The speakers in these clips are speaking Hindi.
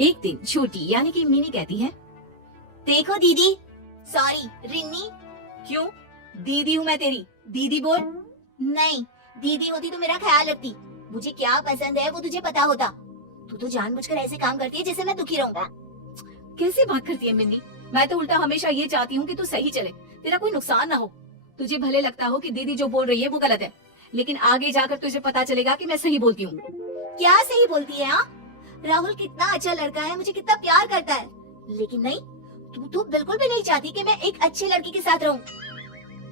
एक दिन छोटी यानी कि मिनी कहती है, देखो दीदी, सॉरी रिन्नी। क्यों? दीदी हूँ मैं तेरी, दीदी बोल। नहीं, दीदी होती तो मेरा ख्याल रखती। मुझे क्या पसंद है वो तुझे पता होता। तू तो जानबूझकर ऐसे काम करती है जिससे मैं दुखी रहूंगा। कैसे बात करती है मिन्नी? मैं तो उल्टा हमेशा ये चाहती हूँ कि तू सही चले, तेरा कोई नुकसान ना हो। तुझे भले लगता हो कि दीदी जो बोल रही है वो गलत है, लेकिन आगे जाकर तुझे पता चलेगा कि मैं सही बोलती हूँ। क्या सही बोलती है? हाँ, राहुल कितना अच्छा लड़का है, मुझे कितना प्यार करता है, लेकिन नहीं, तू तो बिल्कुल भी नहीं चाहती कि मैं एक अच्छे लड़की के साथ रहूं।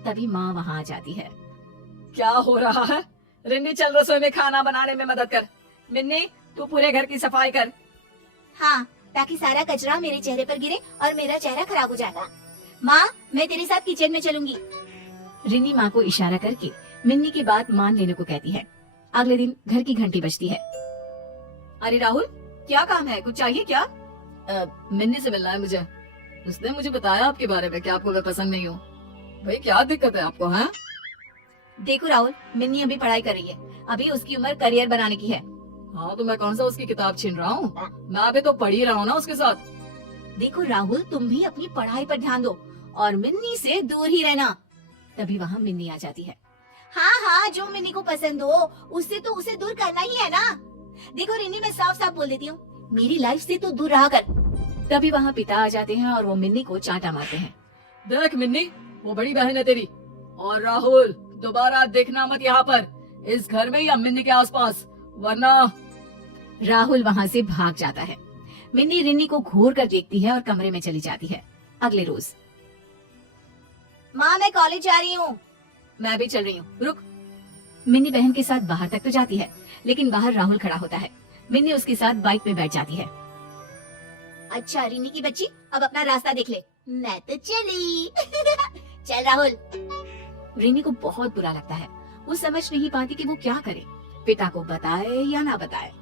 तभी माँ वहाँ आ जाती है। क्या हो रहा है? रिन्नी चल रसोई में खाना बनाने में मदद कर। मिन्नी तू पूरे घर की सफाई कर। हाँ, ताकि सारा कचरा मेरे चेहरे पर गिरे और मेरा चेहरा खराब हो जाएगा। माँ, मैं तेरे साथ किचन में चलूंगी। रिन्नी माँ को इशारा करके मिन्नी की बात मान लेने को कहती है। अगले दिन घर की घंटी बजती है। अरे राहुल, क्या काम है? कुछ चाहिए क्या? मिन्नी से मिलना है मुझे। उसने मुझे बताया आपके बारे में कि आपको मैं पसंद नहीं हूँ। भाई क्या दिक्कत है आपको? हैं? देखो राहुल, मिन्नी अभी पढ़ाई कर रही है, अभी उसकी उम्र करियर बनाने की है। हाँ तो मैं कौन सा उसकी किताब छीन रहा हूँ? मैं अभी तो पढ़ ही रहा हूँ ना उसके साथ। देखो राहुल, तुम भी अपनी पढ़ाई पर ध्यान दो और मिन्नी से दूर ही रहना। तभी वहाँ मिन्नी आ जाती है। हाँ हाँ, जो मिन्नी को पसंद हो उससे तो उसे दूर करना ही है ना। देखो रिन्नी, मैं साफ साफ बोल देती हूँ, मेरी लाइफ से तो दूर रहा कर। तभी वहाँ पिता आ जाते हैं और वो मिन्नी को चांटा मारते हैं। देख मिन्नी, वो बड़ी बहन है तेरी, और राहुल दोबारा देखना मत यहाँ पर, इस घर में या मिन्नी के आसपास, वरना। राहुल वहाँ से भाग जाता है। मिन्नी रिन्नी को घूर कर देखती है और कमरे में चली जाती है। अगले रोज, माँ मैं कॉलेज जा रही हूँ। मैं भी चल रही हूँ, रुक। मिन्नी बहन के साथ बाहर तक तो जाती है, लेकिन बाहर राहुल खड़ा होता है। मिन्नी उसके साथ बाइक पे बैठ जाती है। अच्छा रिन्नी की बच्ची, अब अपना रास्ता देख ले, मैं तो चली। चल राहुल। रिन्नी को बहुत बुरा लगता है। वो समझ नहीं पाती कि वो क्या करे, पिता को बताए या ना बताए।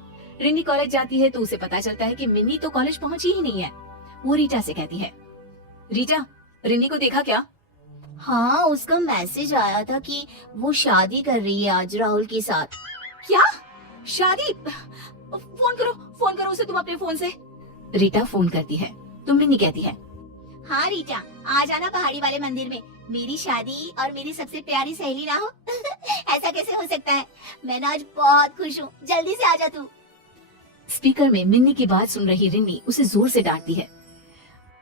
रिन्नी कॉलेज जाती है तो उसे पता चलता है कि मिन्नी तो कॉलेज पहुंची ही नहीं है। वो रीटा से कहती है, रीटा, रिन्नी को देखा क्या? हाँ, उसका मैसेज आया था कि वो शादी कर रही है आज राहुल के साथ। क्या? शादी? फोन करो उसे तुम अपने फोन से। रीटा फोन करती है तो मिन्नी कहती है, हाँ रीटा, आ जाना पहाड़ी वाले मंदिर में, मेरी शादी और मेरी सबसे प्यारी सहेली ना हो। ऐसा कैसे हो सकता है? मैं आज बहुत खुश हूँ, जल्दी से आजा तू। स्पीकर में मिन्नी की बात सुन रही रिन्नी उसे जोर से डांटती है।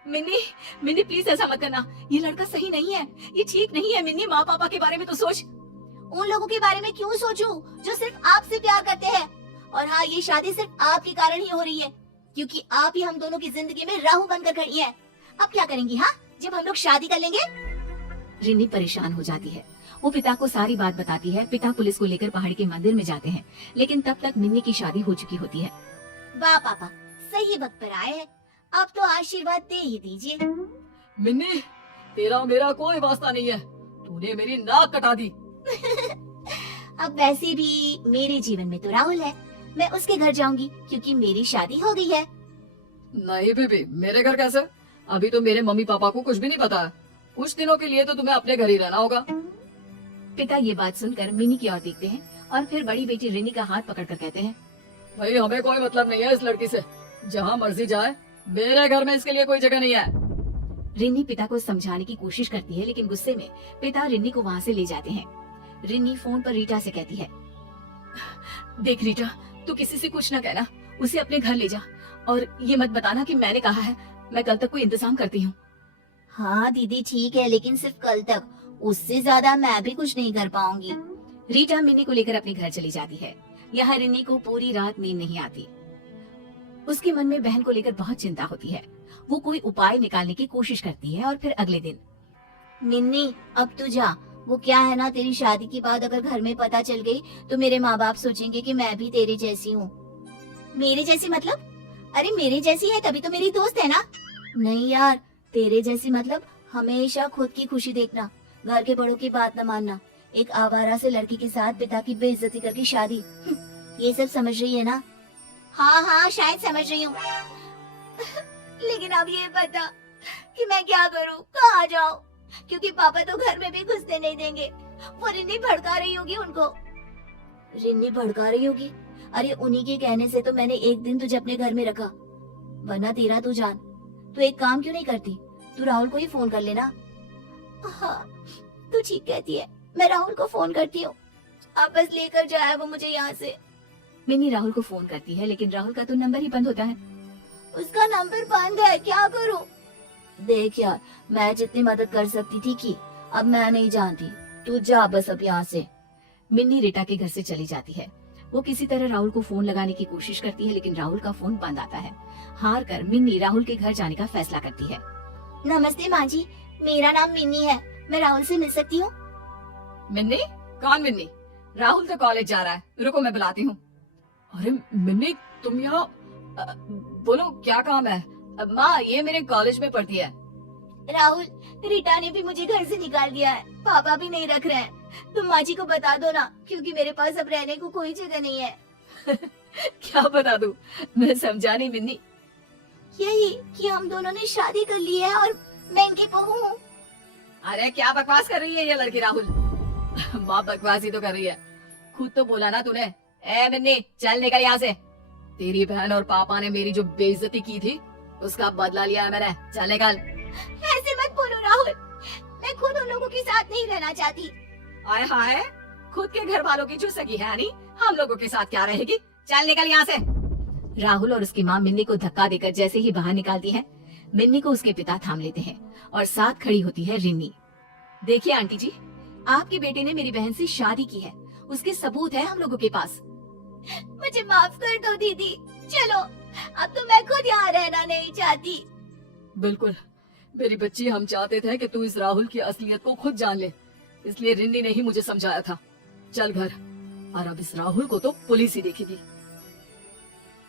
मिन्नी प्लीज ऐसा मत करना, ये लड़का सही नहीं है, ये ठीक नहीं है। मिन्नी, माँ पापा के बारे में तो सोच। उन लोगों के बारे में क्यों सोचूं जो सिर्फ आपसे प्यार करते हैं? और हाँ, ये शादी सिर्फ आपके कारण ही हो रही है, क्योंकि आप ही हम दोनों की जिंदगी में राहु बनकर खड़ी है। अब क्या करेंगी हाँ, जब हम लोग शादी कर लेंगे? रिन्नी परेशान हो जाती है। वो पिता को सारी बात बताती है। पिता पुलिस को लेकर पहाड़ी के मंदिर में जाते हैं, लेकिन तब तक मिन्नी की शादी हो चुकी होती है। वाह पापा, सही वक्त पर आए हैं, अब तो आशीर्वाद दे ही दीजिए। मिन्नी, तेरा मेरा कोई वास्ता नहीं है, तूने मेरी नाक कटा दी। अब वैसे भी मेरे जीवन में तो राहुल है, मैं उसके घर जाऊंगी क्योंकि मेरी शादी हो गई है। नहीं बेबी, मेरे घर कैसे? अभी तो मेरे मम्मी पापा को कुछ भी नहीं पता है। कुछ दिनों के लिए तो तुम्हें अपने घर ही रहना होगा। पिता ये बात सुनकर मिन्नी की ओर देखते हैं और फिर बड़ी बेटी रिन्नी का हाथ पकड़कर कहते हैं, भाई हमें कोई मतलब नहीं है इस लड़की से, जहाँ मर्जी जाए, मेरे घर में इसके लिए कोई जगह नहीं है। रिन्नी पिता को समझाने की कोशिश करती है, लेकिन गुस्से में पिता रिन्नी को वहाँ से ले जाते हैं। रिन्नी फोन पर रीटा से कहती है, देख रीटा, तू किसी से कुछ ना कहना, उसे अपने घर ले जा और ये मत बताना कि मैंने कहा है। मैं कल तक कोई इंतजाम करती हूँ। हाँ दीदी ठीक है, लेकिन सिर्फ कल तक, उससे ज्यादा मैं भी कुछ नहीं कर पाऊंगी। रीटा मिन्नी को लेकर अपने घर चली जाती है। यहाँ रिन्नी को पूरी रात नींद नहीं आती। उसके मन में बहन को लेकर बहुत चिंता होती है। वो कोई उपाय निकालने की कोशिश करती है। और फिर अगले दिन, मिन्नी अब तू जा, वो क्या है ना, तेरी शादी के बाद अगर घर में पता चल गई तो मेरे माँ बाप सोचेंगे कि मैं भी तेरे जैसी हूँ। मेरे जैसी मतलब? अरे मेरे जैसी है तभी तो मेरी दोस्त है ना। नहीं यार, तेरे जैसी मतलब हमेशा खुद की खुशी देखना, घर के बड़ों की बात न मानना, एक आवारा से लड़की के साथ पिता की बेइज्जती करके शादी, ये सब समझ रही है ना? हाँ हाँ शायद समझ रही हूँ। लेकिन अब ये बता कि मैं क्या करूँ, कहाँ जाऊँ? क्योंकि पापा तो घर में भी घुसने नहीं देंगे। वो रिन्नी भड़का रही होगी उनको। रिन्नी भड़का रही होगी? अरे उन्हीं के कहने से तो मैंने एक दिन तुझे अपने घर में रखा। वरना तेरा तू जान। तू एक काम क्यों नहीं करती, तू राहुल को ही फोन कर लेना। हाँ तू ठीक कहती है, मैं राहुल को फोन करती हूँ, आप बस लेकर जाए वो मुझे यहाँ से। मिन्नी राहुल को फोन करती है लेकिन राहुल का तो नंबर ही बंद होता है। उसका नंबर बंद है, क्या करूँ? देख यार, मैं जितनी मदद कर सकती थी की, अब मैं नहीं जानती, तू जा बस अब यहाँ से। मिन्नी रीटा के घर से चली जाती है। वो किसी तरह राहुल को फोन लगाने की कोशिश करती है लेकिन राहुल का फोन बंद आता है। हार कर मिन्नी राहुल के घर जाने का फैसला करती है। नमस्ते माँ जी, मेरा नाम मिन्नी है, मैं राहुल से मिल सकती हूँ? मिन्नी? कौन मिन्नी? राहुल तो कॉलेज जा रहा है, रुको मैं बुलाती हूँ। अरे मिन्नी तुम यहाँ, बोलो क्या काम है? माँ ये मेरे कॉलेज में पढ़ती है। राहुल, रीटा ने भी मुझे घर से निकाल दिया है, पापा भी नहीं रख रहे हैं, तुम माँ जी को बता दो ना, क्योंकि मेरे पास अब रहने को कोई जगह नहीं है। क्या बता दूँ? मैं समझा नहीं मिन्नी। यही कि हम दोनों ने शादी कर ली है और मैं इनकी बहू हूँ। अरे क्या बकवास कर रही है ये लड़की राहुल? माँ बकवास ही तो कर रही है, खुद तो बोला ना तूने। ए मिन्नी चल निकल यहाँ से, तेरी बहन और पापा ने मेरी जो बेइज्जती की थी उसका बदला लिया है मैंने, चल निकल। ऐसे मत बोलो राहुल, मैं खुद उन लोगों के साथ नहीं रहना चाहती। आए हाय, खुद के घर वालों की जो सगी है नहीं, हम लोगों के साथ क्या रहेगी, चल निकल यहाँ से। राहुल और उसकी माँ मिन्नी को धक्का देकर जैसे ही बाहर निकालती है, मिन्नी को उसके पिता थाम लेते हैं और साथ खड़ी होती है रिन्नी। देखिए आंटी जी, आपके बेटे ने मेरी बहन से शादी की है, उसके सबूत है हम लोगों के पास। मुझे माफ कर दो दीदी, चलो अब तो मैं खुद यहाँ रहना नहीं चाहती। बिल्कुल मेरी बच्ची, हम चाहते थे कि तू इस राहुल की असलियत को खुद जान ले, इसलिए रिन्नी ने ही मुझे समझाया था। चल घर, और अब इस राहुल को तो पुलिस ही देखेगी।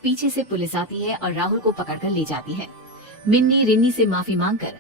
पीछे से पुलिस आती है और राहुल को पकड़कर ले जाती है। मिन्नी रिन्नी से माफी मांगकर